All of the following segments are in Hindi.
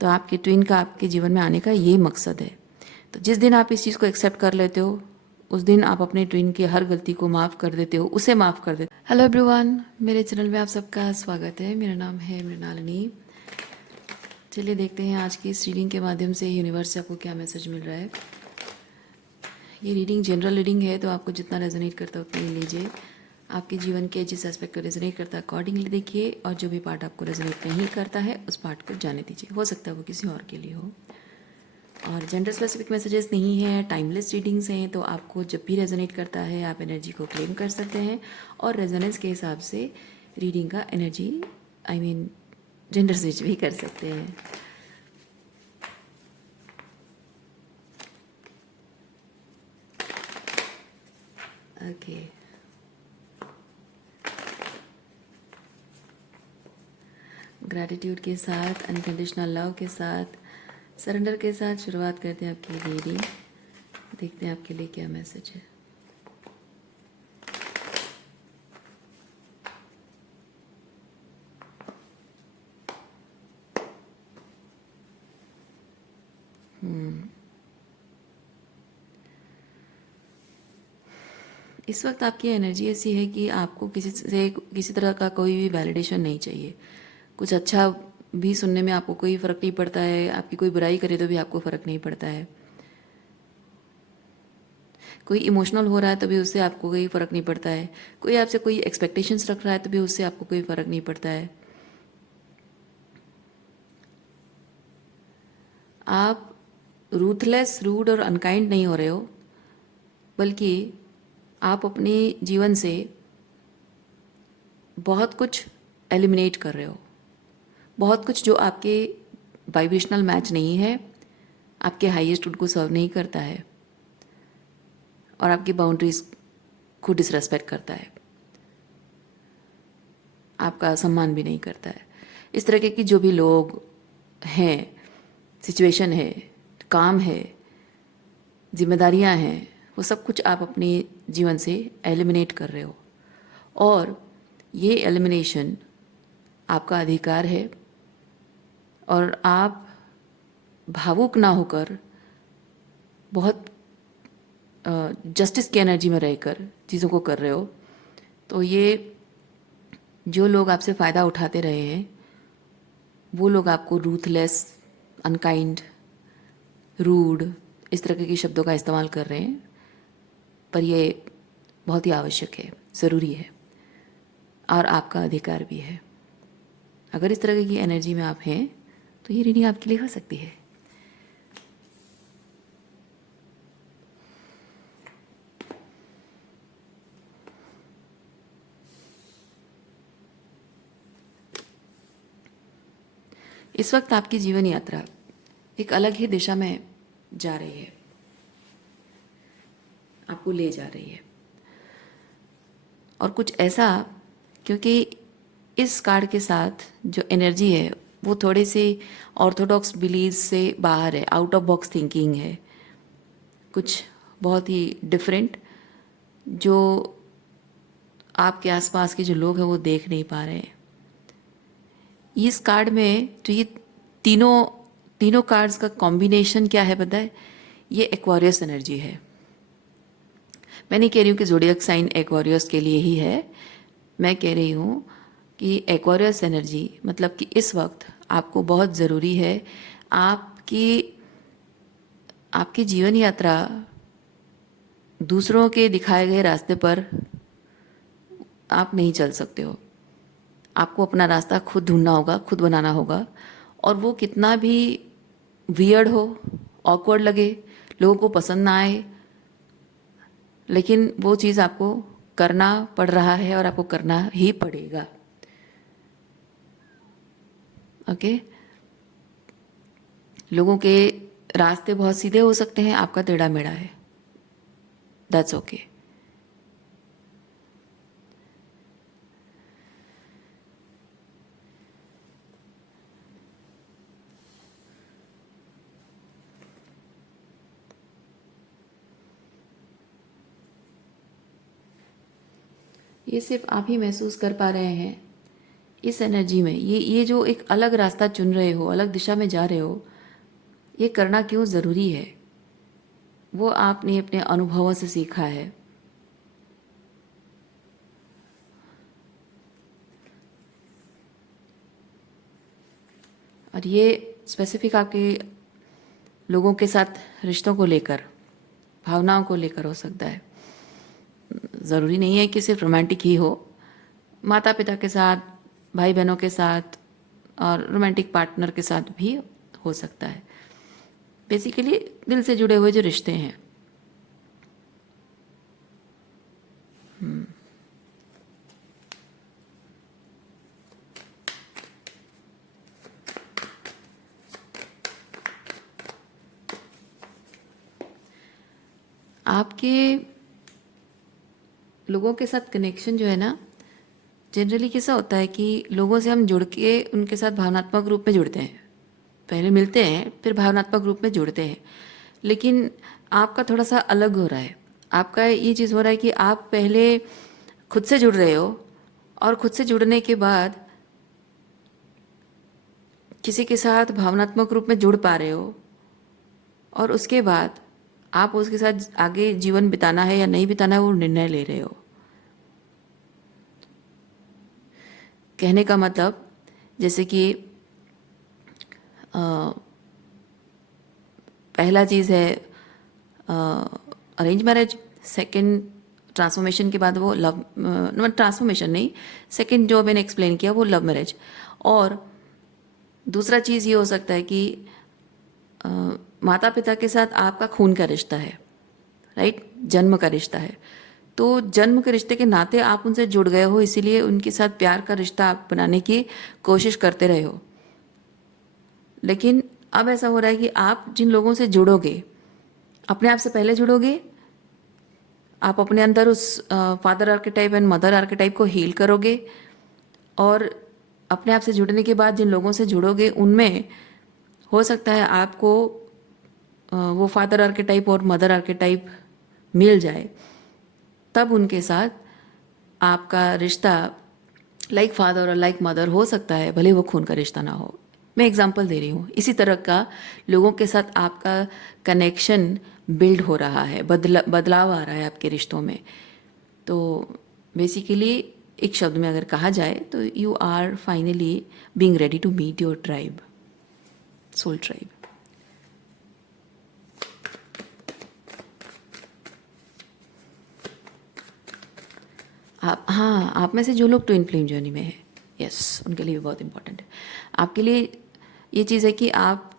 तो आपके ट्विन का आपके जीवन में आने का ये मकसद है। तो जिस दिन आप इस चीज़ को एक्सेप्ट कर लेते हो, उस दिन आप अपने ट्विन की हर गलती को माफ़ कर देते हो, उसे माफ़ कर देते हो। हेलो एवरीवन, मेरे चैनल में आप सबका स्वागत है। मेरा नाम है मृणालिनी। चलिए देखते हैं आज की इस रीडिंग के माध्यम से यूनिवर्स से आपको क्या मैसेज मिल रहा है। ये रीडिंग जनरल रीडिंग है, तो आपको जितना रेजोनेट करता है उतना ही लीजिए। आपके जीवन के जिस एस्पेक्ट को रेजोनेट करता है अकॉर्डिंगली देखिए, और जो भी पार्ट आपको रेजोनेट नहीं करता है उस पार्ट को जाने दीजिए। हो सकता है वो किसी और के लिए हो। और जेंडर स्पेसिफिक मैसेजेस नहीं है, टाइमलेस रीडिंग्स हैं, तो आपको जब भी रेजोनेट करता है आप एनर्जी को क्लेम कर सकते हैं और रेजोनेंस के हिसाब से रीडिंग का एनर्जी जेंडर स्विच भी कर सकते हैं। ओके, ग्रैटिट्यूड के साथ, अनकंडीशनल लव के साथ, सरेंडर के साथ शुरुआत करते हैं आपकी रीडिंग। देखते हैं आपके लिए क्या मैसेज है। इस वक्त आपकी एनर्जी ऐसी है कि आपको किसी तरह का कोई भी वैलिडेशन नहीं चाहिए। कुछ अच्छा भी सुनने में आपको कोई फ़र्क नहीं पड़ता है, आपकी कोई बुराई करे तो भी आपको फ़र्क नहीं पड़ता है। कोई इमोशनल हो रहा है तो भी उससे आपको कोई फ़र्क नहीं पड़ता है। कोई आपसे कोई एक्सपेक्टेशंस रख रहा है तो भी उससे आपको कोई फ़र्क नहीं पड़ता है। आप रूथलेस, रूड और अनकाइंड नहीं हो रहे हो, बल्कि आप अपने जीवन से बहुत कुछ एलिमिनेट कर रहे हो। बहुत कुछ जो आपके वाइब्रेशनल मैच नहीं है, आपके हाईएस्ट गुड को सर्व नहीं करता है और आपकी बाउंड्रीज को डिसरेस्पेक्ट करता है, आपका सम्मान भी नहीं करता है। इस तरह के जो भी लोग हैं, सिचुएशन है, काम है, जिम्मेदारियां हैं, वो सब कुछ आप अपने जीवन से एलिमिनेट कर रहे हो। और ये एलिमिनेशन आपका अधिकार है और आप भावुक ना होकर बहुत जस्टिस की एनर्जी में रहकर चीज़ों को कर रहे हो। तो ये जो लोग आपसे फ़ायदा उठाते रहे हैं वो लोग आपको रूथलेस, अनकाइंड, रूड इस तरह के शब्दों का इस्तेमाल कर रहे हैं, पर ये बहुत ही आवश्यक है, ज़रूरी है और आपका अधिकार भी है। अगर इस तरह की एनर्जी में आप हैं तो ये रीडिंग आपके लिए हो सकती है। इस वक्त आपकी जीवन यात्रा एक अलग ही दिशा में जा रही है, आपको ले जा रही है। और कुछ ऐसा, क्योंकि इस कार्ड के साथ जो एनर्जी है वो थोड़े से ऑर्थोडॉक्स बिलीव्स से बाहर है, आउट ऑफ बॉक्स थिंकिंग है, कुछ बहुत ही डिफरेंट, जो आपके आसपास के जो लोग हैं वो देख नहीं पा रहे हैं। इस कार्ड में जो ये तीनों तीनों कार्ड्स का कॉम्बिनेशन क्या है पता है? ये एक्वारियस एनर्जी है। मैं नहीं कह रही हूँ कि ज़ोडिएक साइन एक्वारियस के लिए ही है, मैं कह रही हूँ कि एक्वारियस एनर्जी मतलब कि इस वक्त आपको बहुत ज़रूरी है। आपकी आपकी जीवन यात्रा दूसरों के दिखाए गए रास्ते पर आप नहीं चल सकते हो। आपको अपना रास्ता खुद ढूंढना होगा, खुद बनाना होगा, और वो कितना भी वियर्ड हो, ऑकवर्ड लगे, लोगों को पसंद ना आए, लेकिन वो चीज़ आपको करना पड़ रहा है और आपको करना ही पड़ेगा। ओके, लोगों के रास्ते बहुत सीधे हो सकते हैं, आपका टेढ़ा मेढ़ा है, दैट्स ओके। ये सिर्फ आप ही महसूस कर पा रहे हैं। इस एनर्जी में ये जो एक अलग रास्ता चुन रहे हो, अलग दिशा में जा रहे हो, ये करना क्यों ज़रूरी है, वो आपने अपने अनुभवों से सीखा है। और ये स्पेसिफिक आपके लोगों के साथ रिश्तों को लेकर, भावनाओं को लेकर हो सकता है। ज़रूरी नहीं है कि सिर्फ रोमांटिक ही हो, माता पिता के साथ, भाई बहनों के साथ और रोमांटिक पार्टनर के साथ भी हो सकता है। बेसिकली दिल से जुड़े हुए जो रिश्ते हैं। आपके लोगों के साथ कनेक्शन जो है ना, जनरली कैसा होता है कि लोगों से हम जुड़ के उनके साथ भावनात्मक रूप में जुड़ते हैं। पहले मिलते हैं, फिर भावनात्मक रूप में जुड़ते हैं। लेकिन आपका थोड़ा सा अलग हो रहा है। आपका ये चीज़ हो रहा है कि आप पहले खुद से जुड़ रहे हो, और खुद से जुड़ने के बाद किसी के साथ भावनात्मक रूप में जुड़ पा रहे हो, और उसके बाद आप उसके साथ आगे जीवन बिताना है या नहीं बिताना है वो निर्णय ले रहे हो। कहने का मतलब जैसे कि पहला चीज़ है अरेंज मैरिज, सेकंड ट्रांसफॉर्मेशन के बाद वो लव, ट्रांसफॉर्मेशन नहीं, सेकंड जो मैंने एक्सप्लेन किया वो लव मैरिज। और दूसरा चीज़ ये हो सकता है कि माता पिता के साथ आपका खून का रिश्ता है, राइट, जन्म का रिश्ता है। तो जन्म के रिश्ते के नाते आप उनसे जुड़ गए हो, इसीलिए उनके साथ प्यार का रिश्ता आप बनाने की कोशिश करते रहे हो। लेकिन अब ऐसा हो रहा है कि आप जिन लोगों से जुड़ोगे, अपने आप से पहले जुड़ोगे, आप अपने अंदर उस father archetype and mother archetype को हील करोगे, और अपने आप से जुड़ने के बाद जिन लोगों से जुड़ोगे उनमें हो सकता है आपको वो फादर आर्केटाइप और मदर आर्केटाइप मिल जाए। तब उनके साथ आपका रिश्ता लाइक फादर और लाइक मदर हो सकता है, भले वो खून का रिश्ता ना हो। मैं एग्जांपल दे रही हूँ। इसी तरह का लोगों के साथ आपका कनेक्शन बिल्ड हो रहा है, बदलाव आ रहा है आपके रिश्तों में। तो बेसिकली एक शब्द में अगर कहा जाए तो you are finally being ready to meet your tribe, soul tribe. आप में से जो लोग ट्विन फ्लेम जर्नी में हैं, यस, उनके लिए भी बहुत इंपॉर्टेंट है। आपके लिए ये चीज़ है कि आप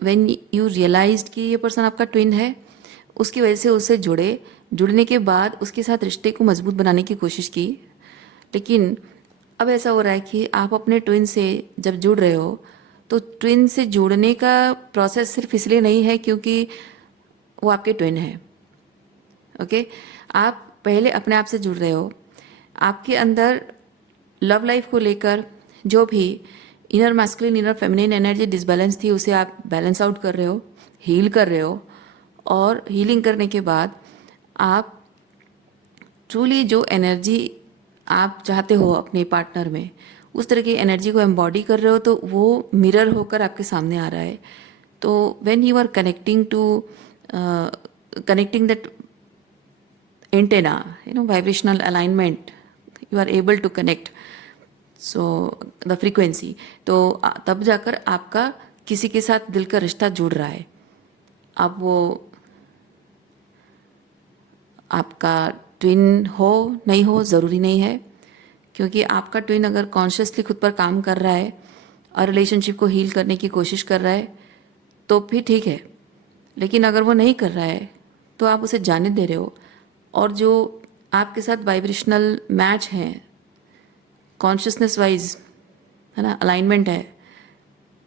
व्हेन यू रियलाइज्ड कि ये पर्सन आपका ट्विन है, उसकी वजह से उससे जुड़ने के बाद उसके साथ रिश्ते को मजबूत बनाने की कोशिश की। लेकिन अब ऐसा हो रहा है कि आप अपने ट्विन से जब जुड़ रहे हो, तो ट्विन से जुड़ने का प्रोसेस सिर्फ इसलिए नहीं है क्योंकि वो आपके ट्विन है। ओके, आप पहले अपने आप से जुड़ रहे हो। आपके अंदर लव लाइफ को लेकर जो भी inner masculine inner feminine energy disbalance थी, उसे आप बैलेंस आउट कर रहे हो, हील कर रहे हो। और हीलिंग करने के बाद आप ट्रूली जो एनर्जी आप चाहते हो अपने पार्टनर में, उस तरह की एनर्जी को एम्बॉडी कर रहे हो, तो वो मिरर होकर आपके सामने आ रहा है। तो when you are connecting that antenna, vibrational alignment, you are able to connect so the frequency। तो तब जाकर आपका किसी के साथ दिल का रिश्ता जुड़ रहा है। अब वो आपका ट्विन हो नहीं हो ज़रूरी नहीं है, क्योंकि आपका ट्विन अगर कॉन्शियसली खुद पर काम कर रहा है और रिलेशनशिप को हील करने की कोशिश कर रहा है तो भी ठीक है। लेकिन अगर वो नहीं कर रहा है तो आप उसे जाने दे रहे हो, और जो आपके साथ वाइब्रेशनल मैच है, कॉन्शियसनेस वाइज, है ना, अलाइनमेंट है,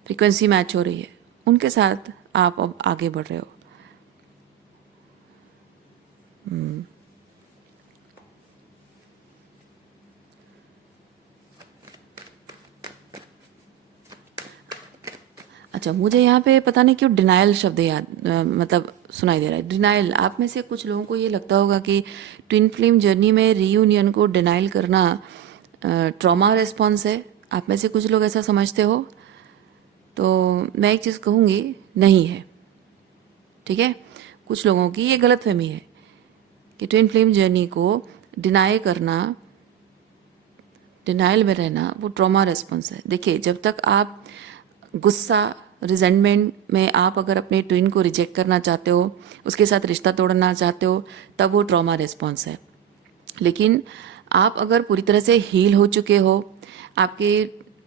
फ्रीक्वेंसी मैच हो रही है, उनके साथ आप अब आगे बढ़ रहे हो। अच्छा, मुझे यहाँ पे पता नहीं क्यों डिनायल शब्द याद मतलब सुनाई दे रहा है। डिनायल, आप में से कुछ लोगों को ये लगता होगा कि ट्विन फ्लेम जर्नी में रीयूनियन को डिनाइल करना ट्रॉमा रिस्पॉन्स है। आप में से कुछ लोग ऐसा समझते हो, तो मैं एक चीज़ कहूँगी, नहीं है। ठीक है, कुछ लोगों की ये गलतफहमी है कि ट्विन फ्लेम जर्नी को डिनाई करना, डिनाइल में रहना वो ट्रॉमा रिस्पॉन्स है। देखिए, जब तक आप गुस्सा, रिजेंटमेंट में आप अगर अपने ट्विन को रिजेक्ट करना चाहते हो, उसके साथ रिश्ता तोड़ना चाहते हो, तब वो ट्रॉमा रिस्पॉन्स है। लेकिन आप अगर पूरी तरह से हील हो चुके हो, आपके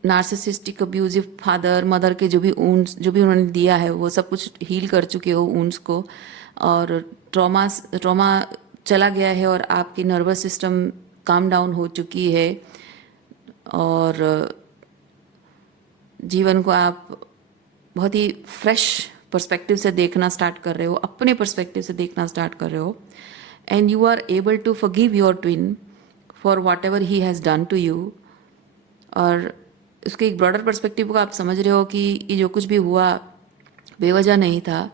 नार्सिसिस्टिक अब्यूजिव फादर मदर के जो भी ऊंड्स जो भी उन्होंने दिया है वो सब कुछ हील कर चुके हो ऊंड्स को, और ट्रॉमा ट्रॉमा चला गया है और आपकी नर्वस सिस्टम काम डाउन हो चुकी है, और जीवन को आप बहुत ही फ्रेश पर्सपेक्टिव से देखना स्टार्ट कर रहे हो, अपने पर्सपेक्टिव से देखना स्टार्ट कर रहे हो, and you are able to forgive your twin for whatever he has done to you. और उसके एक ब्रॉडर पर्सपेक्टिव को आप समझ रहे हो कि ये जो कुछ भी हुआ बेवजह नहीं था,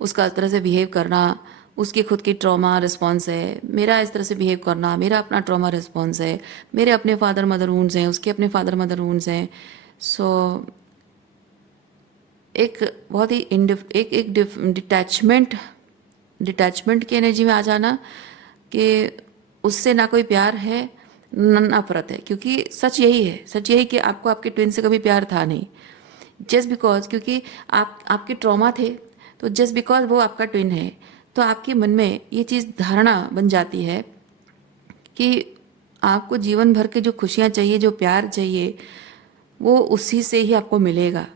उसका इस तरह से बिहेव करना उसकी खुद की ट्रॉमा रिस्पॉन्स है, मेरा इस तरह से बिहेव करना मेरा अपना ट्रॉमा रिस्पॉन्स है, मेरे अपने फादर मदर वुंड्स हैं, उसके अपने फादर मदर वुंड्स हैं। सो एक बहुत ही एक एक डिटैचमेंट डिटैचमेंट की एनर्जी में आ जाना कि उससे ना कोई प्यार है न नफरत है, क्योंकि सच यही है, सच यही कि आपको आपके ट्विन से कभी प्यार था नहीं। जस्ट बिकॉज क्योंकि आप आपके ट्रॉमा थे, तो जस्ट बिकॉज वो आपका ट्विन है, तो आपके मन में ये चीज़ धारणा बन जाती है कि आपको जीवन भर के जो खुशियाँ चाहिए, जो प्यार चाहिए, वो उसी से ही आपको मिलेगा।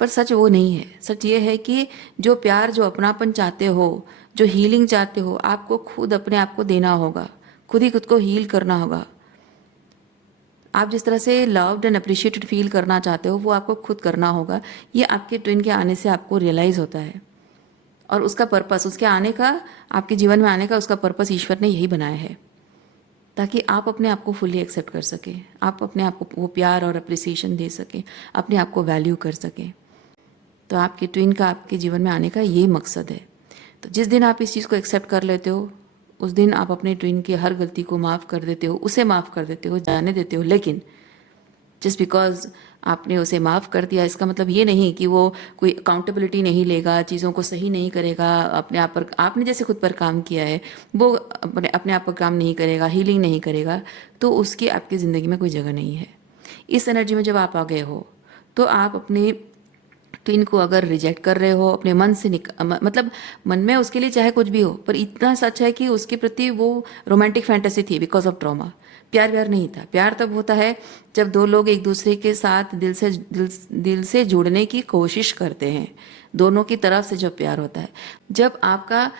पर सच वो नहीं है। सच ये है कि जो प्यार, जो अपनापन चाहते हो, जो हीलिंग चाहते हो, आपको खुद अपने आप को देना होगा, खुद ही खुद को हील करना होगा। आप जिस तरह से लव्ड एंड अप्रिशिएटेड फील करना चाहते हो वो आपको खुद करना होगा। ये आपके ट्विन के आने से आपको रियलाइज़ होता है, और उसका पर्पस, उसके आने का, आपके जीवन में आने का उसका पर्पस ईश्वर ने यही बनाया है, ताकि आप अपने आप को फुल्ली एक्सेप्ट कर सकें, आप अपने आप को वो प्यार और अप्रिसिएशन दे सकें, अपने आप को वैल्यू कर सकें। तो आपके ट्विन का आपके जीवन में आने का ये मकसद है। तो जिस दिन आप इस चीज़ को एक्सेप्ट कर लेते हो, उस दिन आप अपने ट्विन की हर गलती को माफ़ कर देते हो, उसे माफ़ कर देते हो, जाने देते हो। लेकिन जस्ट बिकॉज आपने उसे माफ़ कर दिया, इसका मतलब ये नहीं कि वो कोई अकाउंटेबिलिटी नहीं लेगा, चीज़ों को सही नहीं करेगा, अपने आप पर आपने जैसे खुद पर काम किया है वो अपने आप पर काम नहीं करेगा, हीलिंग नहीं करेगा, तो उसकी आपकी ज़िंदगी में कोई जगह नहीं है। इस एनर्जी में जब आप आ गए हो, तो आप अपने ट्विन को अगर रिजेक्ट कर रहे हो अपने मन से मतलब मन में उसके लिए चाहे कुछ भी हो, पर इतना सच है कि उसके प्रति वो रोमांटिक फैंटेसी थी बिकॉज ऑफ ट्रॉमा। प्यार व्यार नहीं था। प्यार तब होता है जब दो लोग एक दूसरे के साथ दिल से जुड़ने की कोशिश करते हैं, दोनों की तरफ से जब प्यार होता है। जब आपका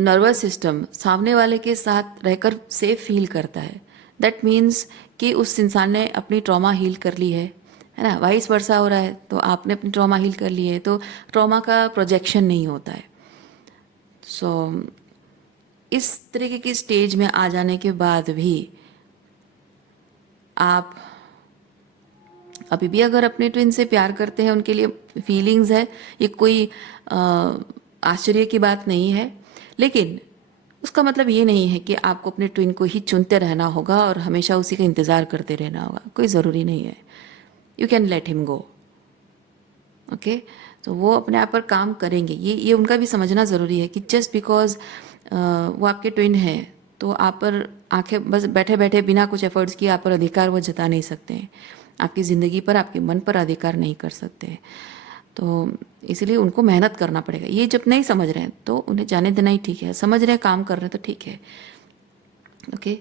नर्वस सिस्टम सामने वाले के साथ रहकर सेफ फील करता है, दैट मीन्स कि उस इंसान ने अपनी ट्रॉमा हील कर ली है ना। वाइस वर्सा हो रहा है, तो आपने अपनी ट्रॉमा हील कर ली है, तो ट्रॉमा का प्रोजेक्शन नहीं होता है। सो इस तरीके की स्टेज में आ जाने के बाद भी आप अभी भी अगर अपने ट्विन से प्यार करते हैं, उनके लिए फीलिंग्स है, ये कोई आश्चर्य की बात नहीं है। लेकिन उसका मतलब ये नहीं है कि आपको अपने ट्विन को ही चुनते रहना होगा और हमेशा उसी का इंतज़ार करते रहना होगा, कोई ज़रूरी नहीं है। You can let him go, okay. तो वो अपने आप पर काम करेंगे, ये उनका भी समझना ज़रूरी है कि जस्ट बिकॉज वो आपके ट्विन है, तो आप पर आंखें बस बैठे बैठे बिना कुछ एफर्ट्स किए आप पर अधिकार वो जता नहीं सकते हैं, आपकी ज़िंदगी पर, आपके मन पर अधिकार नहीं कर सकते हैं। तो इसलिए उनको मेहनत करना पड़ेगा। ये जब नहीं समझ रहे हैं तो उन्हें जाने देना ही ठीक है, समझ रहे हैं, काम कर रहे हैं तो ठीक है, ओके।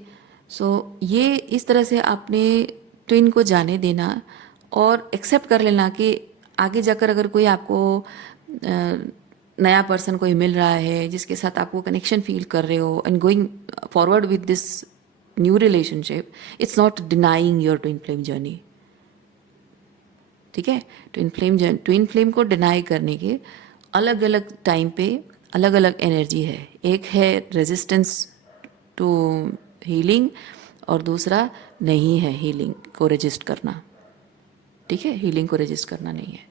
सो ये इस तरह से आपने ट्विन को जाने देना और एक्सेप्ट कर लेना कि आगे जाकर अगर कोई आपको नया पर्सन कोई मिल रहा है जिसके साथ आपको कनेक्शन फील कर रहे हो, and going forward with this new relationship, it's not denying your twin flame journey. ठीक है, ट्विन फ्लेम को डिनाई करने के अलग अलग टाइम पे अलग अलग एनर्जी है। एक है रेजिस्टेंस टू हीलिंग, और दूसरा नहीं है हीलिंग को रजिस्ट करना। ठीक है, हीलिंग को रजिस्ट करना नहीं है।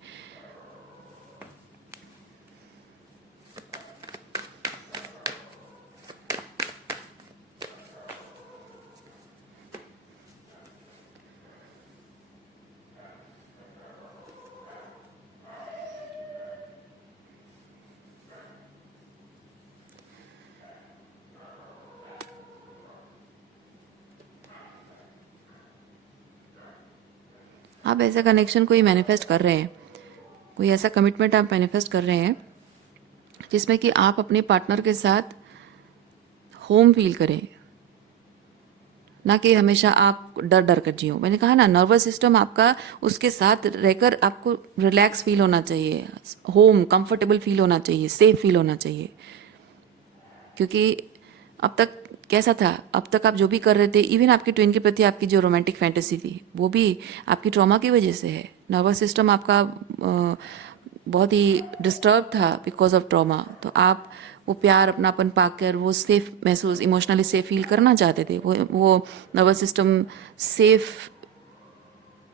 आप ऐसा कनेक्शन कोई मैनिफेस्ट कर रहे हैं, कोई ऐसा कमिटमेंट आप मैनिफेस्ट कर रहे हैं जिसमें कि आप अपने पार्टनर के साथ होम फील करें, ना कि हमेशा आप डर डर कर जियो। मैंने कहा ना, नर्वस सिस्टम आपका उसके साथ रहकर आपको रिलैक्स फील होना चाहिए, होम कंफर्टेबल फील होना चाहिए, सेफ फील होना चाहिए। क्योंकि अब तक कैसा था, अब तक आप जो भी कर रहे थे, इवन आपकी ट्विन के प्रति आपकी जो रोमांटिक फैंटेसी थी वो भी आपकी ट्रॉमा की वजह से है। नर्वस सिस्टम आपका बहुत ही डिस्टर्ब था बिकॉज ऑफ ट्रॉमा। तो आप वो प्यार अपनापन पाकर वो सेफ महसूस, इमोशनली सेफ फील करना चाहते थे। वो नर्वस सिस्टम सेफ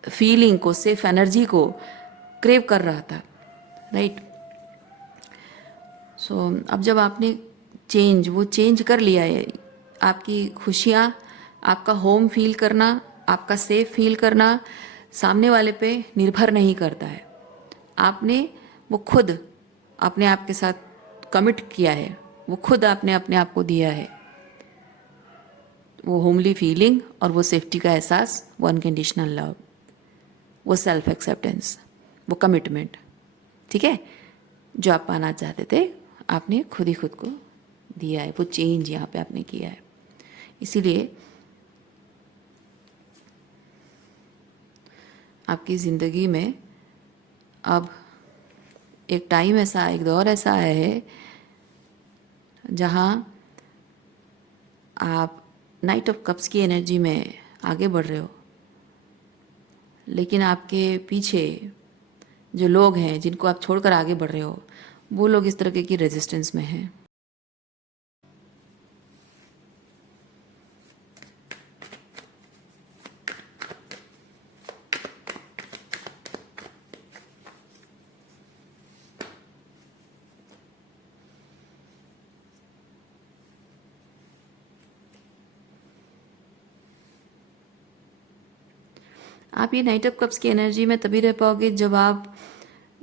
फीलिंग को, सेफ एनर्जी को क्रेव कर रहा था, राइट। सो अब जब आपने वो चेंज कर लिया है, आपकी खुशियाँ, आपका होम फील करना, आपका सेफ फील करना सामने वाले पे निर्भर नहीं करता है। आपने वो खुद अपने आप के साथ कमिट किया है, वो खुद आपने अपने आप को दिया है, वो होमली फीलिंग और वो सेफ्टी का एहसास, वो अनकंडीशनल लव, वो सेल्फ एक्सेप्टेंस, वो कमिटमेंट, ठीक है, जो आप पाना चाहते थे आपने खुद ही खुद को दिया है। वो चेंज यहाँ पे आपने किया है। इसीलिए आपकी ज़िंदगी में अब एक टाइम ऐसा, एक दौर ऐसा आया है जहाँ आप नाइट ऑफ कप्स की एनर्जी में आगे बढ़ रहे हो, लेकिन आपके पीछे जो लोग हैं जिनको आप छोड़कर आगे बढ़ रहे हो, वो लोग इस तरह की रेजिस्टेंस में हैं। आप ये नाइट ऑफ कप्स की एनर्जी में तभी रह पाओगे जब आप,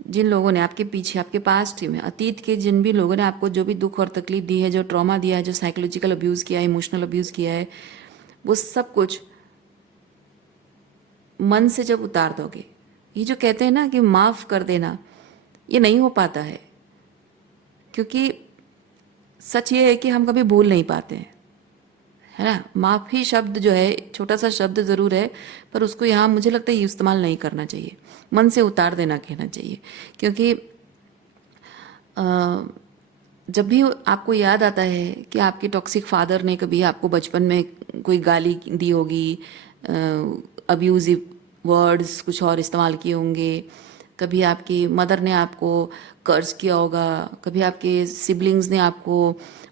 जिन लोगों ने आपके पीछे, आपके पास्ट में, अतीत के जिन भी लोगों ने आपको जो भी दुख और तकलीफ दी है, जो ट्रॉमा दिया है, जो साइकोलॉजिकल अब्यूज़ किया है, इमोशनल अब्यूज़ किया है, वो सब कुछ मन से जब उतार दोगे। ये जो कहते हैं ना कि माफ़ कर देना, ये नहीं हो पाता है, क्योंकि सच ये है कि हम कभी भूल नहीं पाते हैं, है ना। माफ़ी शब्द जो है, छोटा सा शब्द ज़रूर है, पर उसको यहाँ मुझे लगता है इस्तेमाल नहीं करना चाहिए, मन से उतार देना कहना चाहिए। क्योंकि जब भी आपको याद आता है कि आपके टॉक्सिक फादर ने कभी आपको बचपन में कोई गाली दी होगी, अब्यूजिव वर्ड्स कुछ और इस्तेमाल किए होंगे, कभी आपकी मदर ने आपको कर्ज किया होगा, कभी आपके सिबलिंग्स ने आपको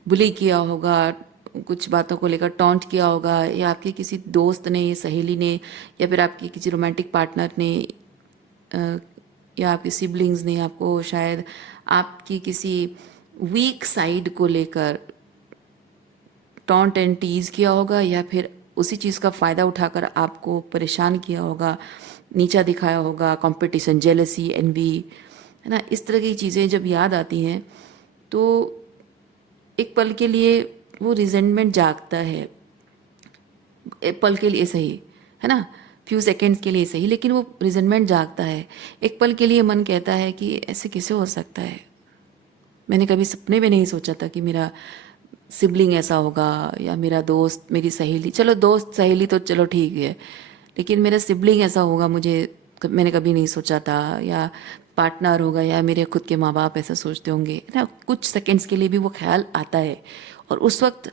बुली किया होगा, कुछ बातों को लेकर टॉन्ट किया होगा, या आपके किसी दोस्त ने, सहेली ने, या फिर आपके किसी रोमांटिक पार्टनर ने, या आपके सिबलिंग्स ने आपको शायद आपकी किसी वीक साइड को लेकर टॉन्ट एंड टीज किया होगा, या फिर उसी चीज़ का फ़ायदा उठाकर आपको परेशान किया होगा, नीचा दिखाया होगा, कंपटीशन, जेलसी, एनवी, है ना। इस तरह की चीज़ें जब याद आती हैं तो एक पल के लिए वो रिजेंटमेंट जागता है, एक पल के लिए सही, है ना, फ्यू सेकेंड्स के लिए सही, लेकिन वो रिजेंटमेंट जागता है। एक पल के लिए मन कहता है कि ऐसे कैसे हो सकता है, मैंने कभी सपने में नहीं सोचा था कि मेरा सिबलिंग ऐसा होगा, या मेरा दोस्त, मेरी सहेली, चलो दोस्त सहेली तो चलो ठीक है, लेकिन मेरा सिबलिंग ऐसा होगा, मैंने कभी नहीं सोचा था, या पार्टनर होगा, या मेरे खुद के माँ बाप ऐसा सोचते होंगे ना। कुछ सेकंड्स के लिए भी वो ख्याल आता है, और उस वक्त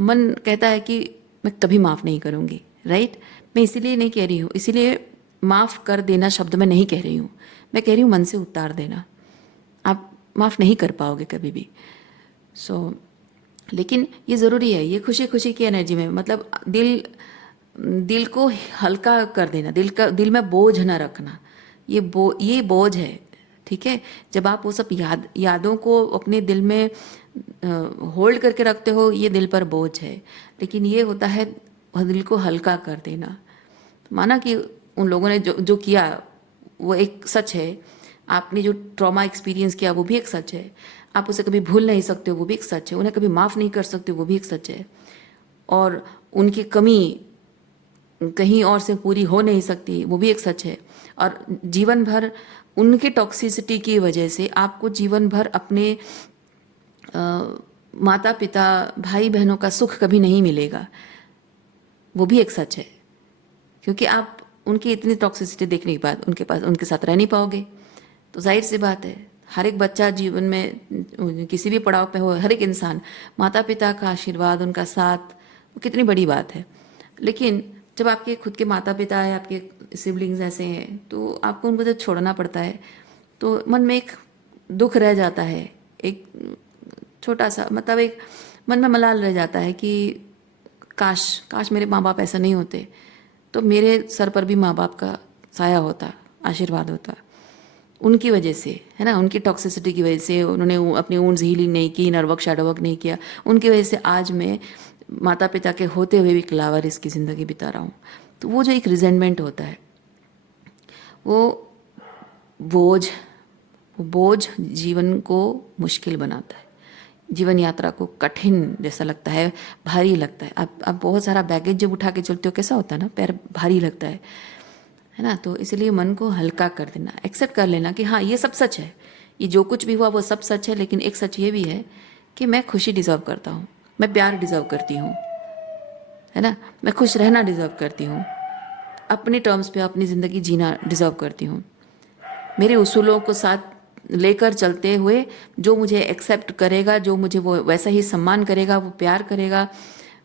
मन कहता है कि मैं कभी माफ़ नहीं करूँगी, राइट। मैं इसीलिए नहीं कह रही हूँ, इसीलिए माफ़ कर देना शब्द मैं नहीं कह रही हूँ, मैं कह रही हूँ मन से उतार देना। आप माफ़ नहीं कर पाओगे कभी भी। लेकिन ये ज़रूरी है, ये खुशी खुशी की एनर्जी में, मतलब दिल को हल्का कर देना, दिल में बोझ ना रखना, ये बोझ है, ठीक है। जब आप वो सब यादों को अपने दिल में होल्ड करके रखते हो, ये दिल पर बोझ है। लेकिन ये होता है दिल को हल्का कर देना। माना कि उन लोगों ने जो किया वो एक सच है, आपने जो ट्रॉमा एक्सपीरियंस किया वो भी एक सच है, आप उसे कभी भूल नहीं सकते हो वो भी एक सच है, उन्हें कभी माफ़ नहीं कर सकते वो भी एक सच है, और उनकी कमी कहीं और से पूरी हो नहीं सकती वो भी एक सच है। और जीवन भर उनके टॉक्सिसिटी की वजह से आपको जीवन भर अपने माता पिता भाई बहनों का सुख कभी नहीं मिलेगा। वो भी एक सच है, क्योंकि आप उनकी इतनी टॉक्सिसिटी देखने के बाद उनके साथ रह नहीं पाओगे। तो जाहिर सी बात है, हर एक बच्चा जीवन में किसी भी पड़ाव पे हो, हर एक इंसान, माता पिता का आशीर्वाद, उनका साथ, वो कितनी बड़ी बात है। लेकिन जब आपके खुद के माता पिता है, आपके सिबलिंग्स ऐसे हैं, तो आपको उनको जब छोड़ना पड़ता है तो मन में एक दुख रह जाता है, एक छोटा सा, मतलब एक मन में मलाल रह जाता है कि काश काश मेरे माँ बाप ऐसा नहीं होते, तो मेरे सर पर भी माँ बाप का साया होता, आशीर्वाद होता। उनकी वजह से, है ना, उनकी टॉक्सिसिटी की वजह से, उन्होंने अपनी वुंड्स हीलिंग नहीं की, नर्व वर्क, शैडो वर्क नहीं किया, उनकी वजह से आज मैं माता पिता के होते हुए भी लावारिस की ज़िंदगी बिता रहा हूँ। तो वो जो एक रिजेंटमेंट होता है, वो बोझ वो बोझ जीवन को मुश्किल बनाता है, जीवन यात्रा को कठिन जैसा लगता है, भारी लगता है। आप बहुत सारा बैगेज जब उठा के चलते हो, कैसा होता है ना, पैर भारी लगता है ना। तो इसलिए मन को हल्का कर देना, एक्सेप्ट कर लेना कि हाँ, ये सब सच है, ये जो कुछ भी हुआ वो सब सच है, लेकिन एक सच ये भी है कि मैं खुशी डिज़र्व करता हूँ, मैं प्यार डिज़र्व करती हूँ, है ना, मैं खुश रहना डिज़र्व करती हूँ, अपने टर्म्स पे अपनी ज़िंदगी जीना डिज़र्व करती हूँ। मेरे उसूलों को साथ लेकर चलते हुए जो मुझे एक्सेप्ट करेगा, जो मुझे वो वैसा ही सम्मान करेगा, वो प्यार करेगा,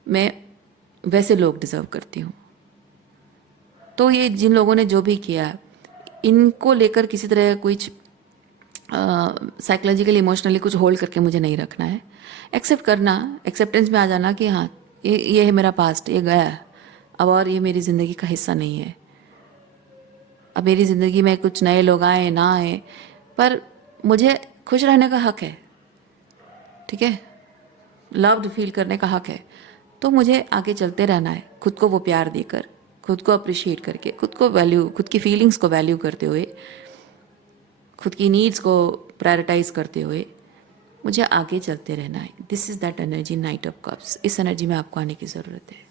मैं वैसे लोग डिज़र्व करती हूँ। तो ये जिन लोगों ने जो भी किया, इनको लेकर किसी तरह कुछ साइकोलॉजिकली इमोशनली कुछ होल्ड करके मुझे नहीं रखना है। एक्सेप्ट करना, एक्सेप्टेंस में आ जाना कि हाँ, ये है मेरा पास्ट, ये गया अब, और ये मेरी ज़िंदगी का हिस्सा नहीं है। अब मेरी ज़िंदगी में कुछ नए लोग आए ना आए, पर मुझे खुश रहने का हक है, ठीक है, लव्ड फील करने का हक है। तो मुझे आगे चलते रहना है, खुद को वो प्यार देकर, खुद को अप्रिशिएट करके, खुद को वैल्यू, खुद की फीलिंग्स को वैल्यू करते हुए, खुद की नीड्स को प्रायोरिटाइज करते हुए मुझे आगे चलते रहना है। This is that energy, night of cups. इस एनर्जी में आपको आने की ज़रूरत है।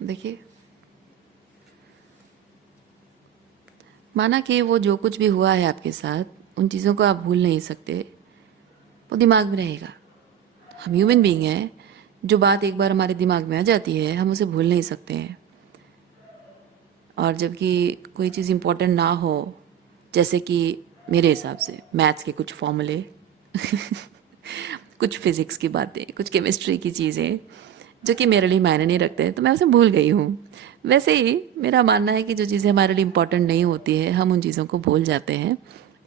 देखिए, माना कि वो जो कुछ भी हुआ है आपके साथ, उन चीज़ों को आप भूल नहीं सकते, वो दिमाग में रहेगा। हम ह्यूमन बीइंग हैं, जो बात एक बार हमारे दिमाग में आ जाती है, हम उसे भूल नहीं सकते हैं। और जबकि कोई चीज़ इम्पोर्टेंट ना हो, जैसे कि मेरे हिसाब से मैथ्स के कुछ फॉर्मूले कुछ फिज़िक्स की बातें, कुछ केमिस्ट्री की चीज़ें जो कि मेरे लिए मायने नहीं रखते हैं, तो मैं उसे भूल गई हूँ। वैसे ही मेरा मानना है कि जो चीज़ें हमारे लिए इम्पोर्टेंट नहीं होती है, हम उन चीज़ों को भूल जाते हैं,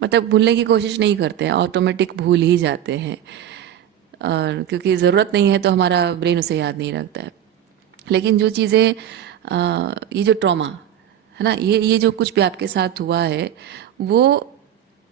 मतलब भूलने की कोशिश नहीं करते हैं, ऑटोमेटिक भूल ही जाते हैं। और क्योंकि ज़रूरत नहीं है तो हमारा ब्रेन उसे याद नहीं रखता है। लेकिन जो चीज़ें, ये जो ट्रॉमा है ना, ये जो कुछ भी आपके साथ हुआ है, वो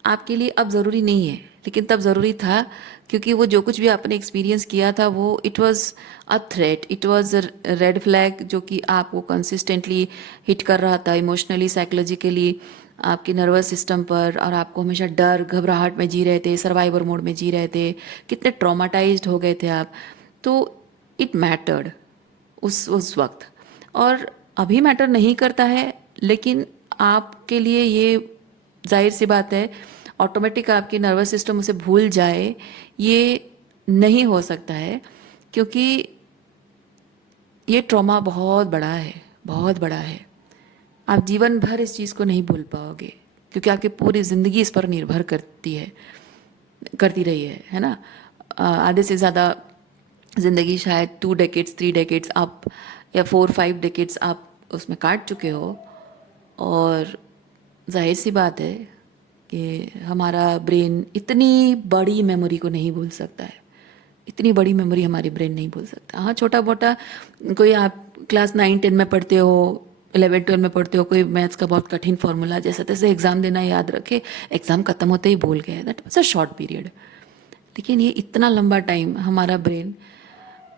आपके लिए अब ज़रूरी नहीं है, लेकिन तब ज़रूरी था, क्योंकि वो जो कुछ भी आपने एक्सपीरियंस किया था, वो it was a threat, it was a red flag, जो कि आपको कंसिस्टेंटली हिट कर रहा था इमोशनली, साइकोलॉजिकली, आपके नर्वस सिस्टम पर, और आपको हमेशा डर, घबराहट में जी रहे थे, सर्वाइवर मोड में जी रहे थे, कितने ट्रॉमाटाइज्ड हो गए थे आप। तो इट मैटर्ड उस वक्त, और अभी मैटर नहीं करता है, लेकिन आपके लिए ये जाहिर सी बात है, ऑटोमेटिक आपकी नर्वस सिस्टम उसे भूल जाए, ये नहीं हो सकता है, क्योंकि ये ट्रॉमा बहुत बड़ा है, बहुत बड़ा है। आप जीवन भर इस चीज़ को नहीं भूल पाओगे, क्योंकि आपकी पूरी ज़िंदगी इस पर निर्भर करती रही है ना। आधे से ज़्यादा ज़िंदगी, शायद 2 डेकेड्स 3 डेकेड्स आप, या 4 5 डेकेड्स आप उसमें काट चुके हो। और जाहिर सी बात है कि हमारा ब्रेन इतनी बड़ी मेमोरी को नहीं भूल सकता है, इतनी बड़ी मेमोरी हमारी ब्रेन नहीं भूल सकता। हाँ, छोटा मोटा, कोई आप क्लास 9 10 में पढ़ते हो, 11 12 में पढ़ते हो, कोई मैथ्स का बहुत कठिन फॉर्मूला जैसे तैसे एग्ज़ाम देना याद रखे, एग्ज़ाम ख़त्म होते ही भूल गए, that was a short period. लेकिन ये इतना लंबा टाइम हमारा ब्रेन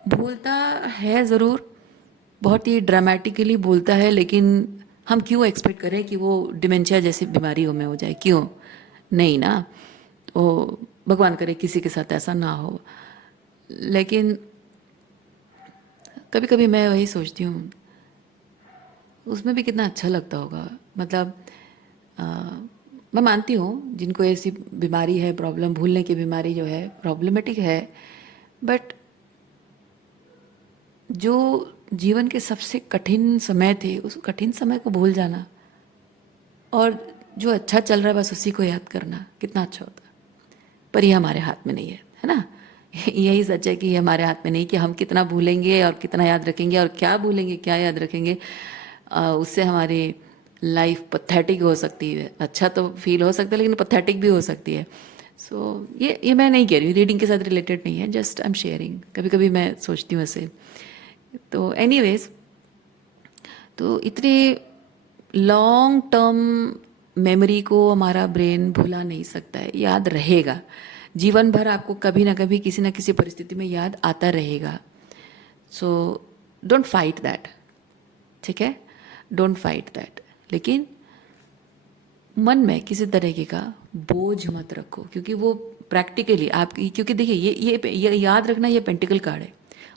भूलता है ज़रूर, बहुत ही ड्रामेटिकली बोलता है, लेकिन हम क्यों एक्सपेक्ट करें कि वो डिमेंशिया जैसी बीमारियों में हो जाए? क्यों नहीं ना। तो भगवान करे किसी के साथ ऐसा ना हो। लेकिन कभी कभी मैं वही सोचती हूँ, उसमें भी कितना अच्छा लगता होगा। मतलब अ, मैं मानती हूँ जिनको ऐसी बीमारी है, प्रॉब्लम, भूलने की बीमारी जो है प्रॉब्लमेटिक है, बट जो जीवन के सबसे कठिन समय थे उस कठिन समय को भूल जाना, और जो अच्छा चल रहा है बस उसी को याद करना, कितना अच्छा होता है। पर ये हमारे हाथ में नहीं है ना। यही सच है कि ये हमारे हाथ में नहीं कि हम कितना भूलेंगे और कितना याद रखेंगे, और क्या भूलेंगे क्या याद रखेंगे। उससे हमारी लाइफ पथेटिक हो सकती है। अच्छा तो फील हो सकता है, लेकिन पथेटिक भी हो सकती है। सो ये मैं नहीं कह रही हूँ, रीडिंग के साथ रिलेटेड नहीं है, जस्ट आई एम शेयरिंग। कभी कभी मैं सोचती हूँ ऐसे। तो एनीवेज, तो इतनी लॉन्ग टर्म मेमोरी को हमारा ब्रेन भुला नहीं सकता है, याद रहेगा जीवन भर। आपको कभी ना कभी किसी ना किसी परिस्थिति में याद आता रहेगा। सो डोंट फाइट दैट, ठीक है, डोंट फाइट दैट। लेकिन मन में किसी तरीके का बोझ मत रखो, क्योंकि वो प्रैक्टिकली आपकी, क्योंकि देखिए ये याद रखना ये पेंटिकल कार्ड है,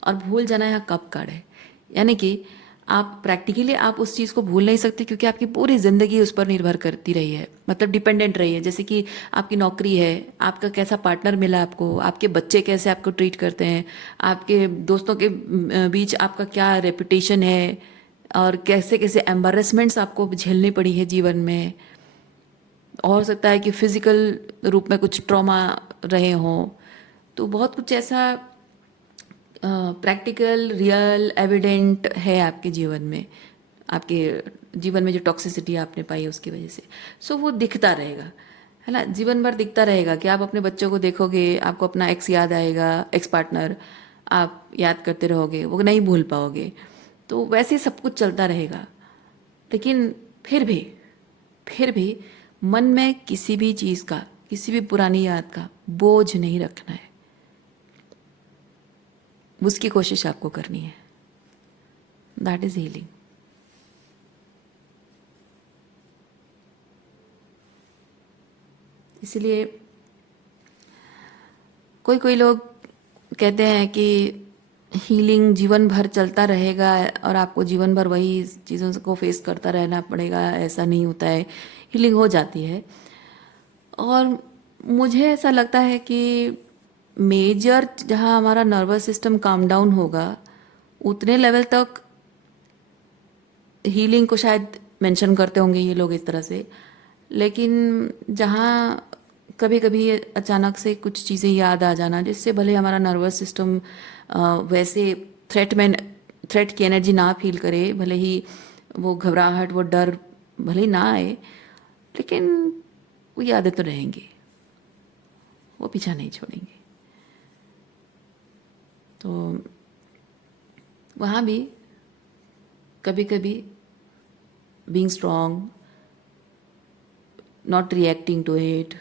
और भूल जाना यहाँ कप कार्ड है। यानी कि आप प्रैक्टिकली आप उस चीज़ को भूल नहीं सकते, क्योंकि आपकी पूरी ज़िंदगी उस पर निर्भर करती रही है, मतलब डिपेंडेंट रही है। जैसे कि आपकी नौकरी है, आपका कैसा पार्टनर मिला आपको, आपके बच्चे कैसे आपको ट्रीट करते हैं, आपके दोस्तों के बीच आपका क्या रेपुटेशन है, और कैसे कैसे एम्बैरेसमेंट्स आपको झेलनी पड़ी है जीवन में। हो सकता है कि फिजिकल रूप में कुछ ट्रॉमा रहे हों। तो बहुत कुछ ऐसा प्रैक्टिकल, रियल, एविडेंट है आपके जीवन में, आपके जीवन में जो टॉक्सिसिटी आपने पाई उसकी वजह से। सो वो दिखता रहेगा, है ना, जीवन भर दिखता रहेगा। कि आप अपने बच्चों को देखोगे, आपको अपना एक्स याद आएगा, एक्स पार्टनर आप याद करते रहोगे, वो नहीं भूल पाओगे। तो वैसे ही सब कुछ चलता रहेगा। लेकिन फिर भी मन में किसी भी चीज़ का, किसी भी पुरानी याद का बोझ नहीं रखना है। उसकी कोशिश आपको करनी है। That is healing. इसलिए कोई कोई लोग कहते हैं कि हीलिंग जीवन भर चलता रहेगा, और आपको जीवन भर वही चीज़ों को फेस करता रहना पड़ेगा। ऐसा नहीं होता है, हीलिंग हो जाती है। और मुझे ऐसा लगता है कि मेजर जहाँ हमारा नर्वस सिस्टम काम डाउन होगा, उतने लेवल तक हीलिंग को शायद मेंशन करते होंगे ये लोग इस तरह से। लेकिन जहाँ कभी कभी अचानक से कुछ चीज़ें याद आ जाना, जिससे भले हमारा नर्वस सिस्टम वैसे थ्रेट की एनर्जी ना फील करे, भले ही वो घबराहट, वो डर भले ही ना आए, लेकिन वो यादें तो रहेंगी, वो पीछा नहीं छोड़ेंगे। तो वहाँ भी कभी कभी being strong, not reacting to it,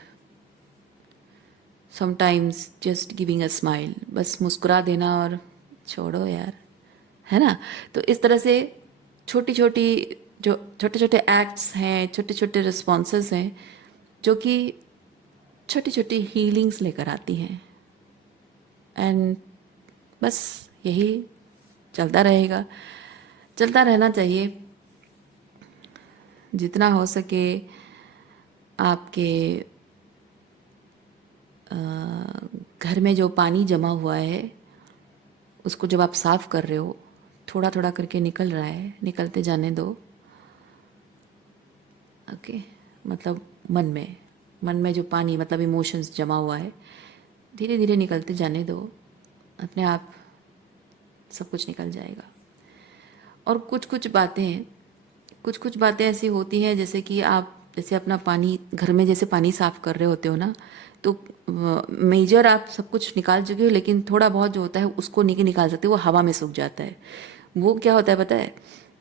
sometimes just giving a smile, बस मुस्कुरा देना और छोड़ो यार, है ना। तो इस तरह से छोटी छोटी, जो छोटे छोटे एक्ट्स हैं, छोटे छोटे रिस्पॉन्सेस हैं, जो कि छोटी छोटी हीलिंग्स लेकर आती हैं। एंड बस यही चलता रहेगा, चलता रहना चाहिए। जितना हो सके आपके घर में जो पानी जमा हुआ है, उसको जब आप साफ कर रहे हो, थोड़ा थोड़ा करके निकल रहा है, निकलते जाने दो। ओके, मतलब मन में जो पानी, मतलब इमोशंस जमा हुआ है, धीरे धीरे निकलते जाने दो, अपने आप सब कुछ निकल जाएगा। और कुछ कुछ बातें ऐसी होती हैं, जैसे कि आप जैसे अपना पानी घर में जैसे पानी साफ कर रहे होते हो ना, तो मेजर आप सब कुछ निकाल चुके हो, लेकिन थोड़ा बहुत जो होता है उसको नहीं निकाल सकते, वो हवा में सूख जाता है। वो क्या होता है पता है,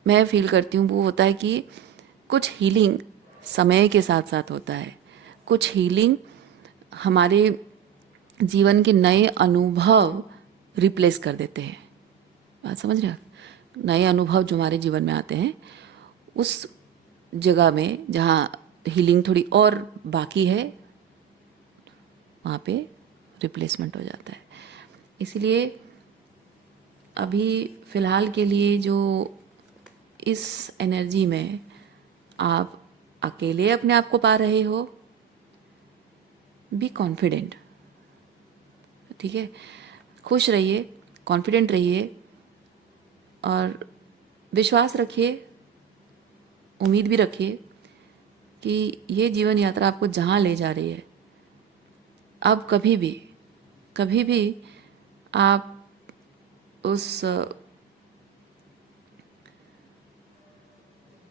मैं फील करती हूँ, वो होता है कि कुछ हीलिंग समय के साथ साथ होता है। कुछ हीलिंग हमारे जीवन के नए अनुभव रिप्लेस कर देते हैं। बात समझ रहे हो? नए अनुभव जो हमारे जीवन में आते हैं, उस जगह में जहाँ हीलिंग थोड़ी और बाकी है, वहाँ पे रिप्लेसमेंट हो जाता है। इसलिए अभी फ़िलहाल के लिए जो इस एनर्जी में आप अकेले अपने आप को पा रहे हो, बी कॉन्फिडेंट, ठीक है। खुश रहिए, कॉन्फिडेंट रहिए और विश्वास रखिए, उम्मीद भी रखिए कि ये जीवन यात्रा आपको जहाँ ले जा रही है, अब कभी भी आप उस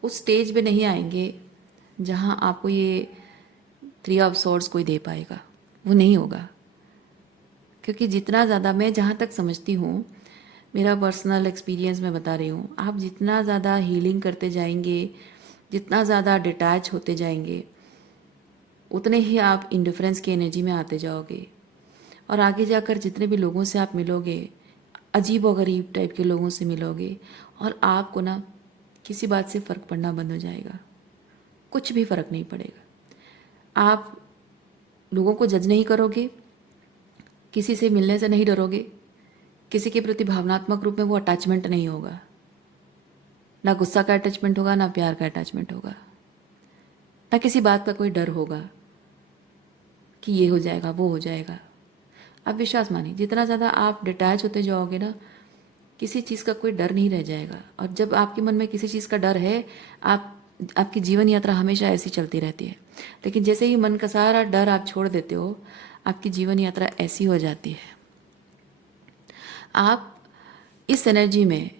स्टेज पे नहीं आएंगे जहाँ आपको ये 3 ऑफ सोर्ड्स कोई दे पाएगा, वो नहीं होगा। क्योंकि जितना ज़्यादा, मैं जहाँ तक समझती हूँ, मेरा पर्सनल एक्सपीरियंस मैं बता रही हूँ, आप जितना ज़्यादा हीलिंग करते जाएंगे, जितना ज़्यादा डिटैच होते जाएंगे, उतने ही आप इंडिफरेंस की एनर्जी में आते जाओगे। और आगे जाकर जितने भी लोगों से आप मिलोगे, अजीब और गरीब टाइप के लोगों से मिलोगे, और आपको ना किसी बात से फ़र्क पड़ना बंद हो जाएगा, कुछ भी फ़र्क नहीं पड़ेगा। आप लोगों को जज नहीं करोगे, किसी से मिलने से नहीं डरोगे, किसी के प्रति भावनात्मक रूप में वो अटैचमेंट नहीं होगा, ना गुस्सा का अटैचमेंट होगा, ना प्यार का अटैचमेंट होगा, ना किसी बात का कोई डर होगा कि ये हो जाएगा वो हो जाएगा। आप विश्वास मानिए, जितना ज़्यादा आप डिटैच होते जाओगे ना, किसी चीज़ का कोई डर नहीं रह जाएगा। और जब आपके मन में किसी चीज़ का डर है, आपकी जीवन यात्रा हमेशा ऐसी चलती रहती है। लेकिन जैसे ही मन का सारा डर आप छोड़ देते हो, आपकी जीवन यात्रा ऐसी हो जाती है। आप इस एनर्जी में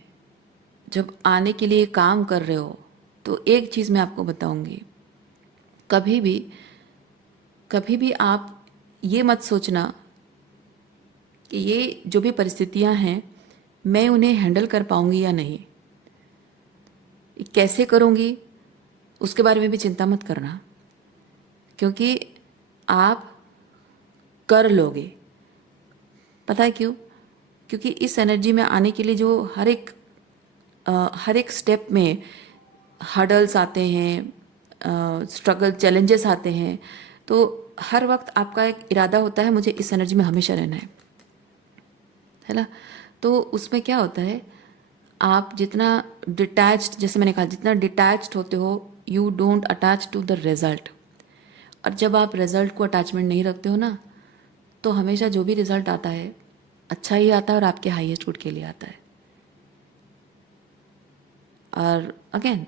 जब आने के लिए काम कर रहे हो, तो एक चीज़ मैं आपको बताऊंगी, कभी भी आप ये मत सोचना कि ये जो भी परिस्थितियां हैं, मैं उन्हें हैंडल कर पाऊंगी या नहीं, कैसे करूंगी, उसके बारे में भी चिंता मत करना, क्योंकि आप कर लोगे। पता है क्यों? क्योंकि इस एनर्जी में आने के लिए जो हर एक स्टेप में हर्डल्स आते हैं, स्ट्रगल चैलेंजेस आते हैं, तो हर वक्त आपका एक इरादा होता है, मुझे इस एनर्जी में हमेशा रहना है ना। तो उसमें क्या होता है, आप जितना डिटैच्ड, जैसे मैंने कहा, जितना डिटैच्ड होते हो, you don't attach to the result. और जब आप रिजल्ट को अटैचमेंट नहीं रखते हो ना, तो हमेशा जो भी रिजल्ट आता है अच्छा ही आता है और आपके हाईएस्ट गुड के लिए आता है। और अगेन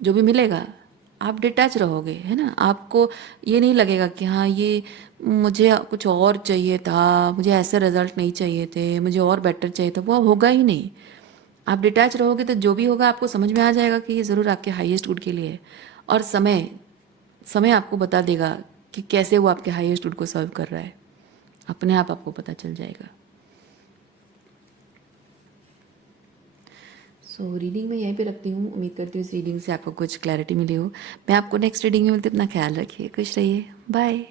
जो भी मिलेगा आप डिटैच रहोगे, है ना। आपको ये नहीं लगेगा कि हाँ ये मुझे कुछ और चाहिए था, मुझे ऐसे रिजल्ट नहीं चाहिए थे, मुझे और बेटर चाहिए था, वो होगा ही नहीं। आप डिटैच रहोगे तो जो भी होगा आपको समझ में आ जाएगा कि ये ज़रूर आपके हाईएस्ट गुड के लिए है। और समय आपको बता देगा कि कैसे वो आपके हाईएस्ट गुड को सर्व कर रहा है, अपने आप आपको पता चल जाएगा। सो रीडिंग मैं यहीं पे रखती हूँ। उम्मीद करती हूँ इस रीडिंग से आपको कुछ क्लैरिटी मिली हो। मैं आपको नेक्स्ट रीडिंग में मिलती हूँ। अपना ख्याल रखिए, खुश रहिए, बाय।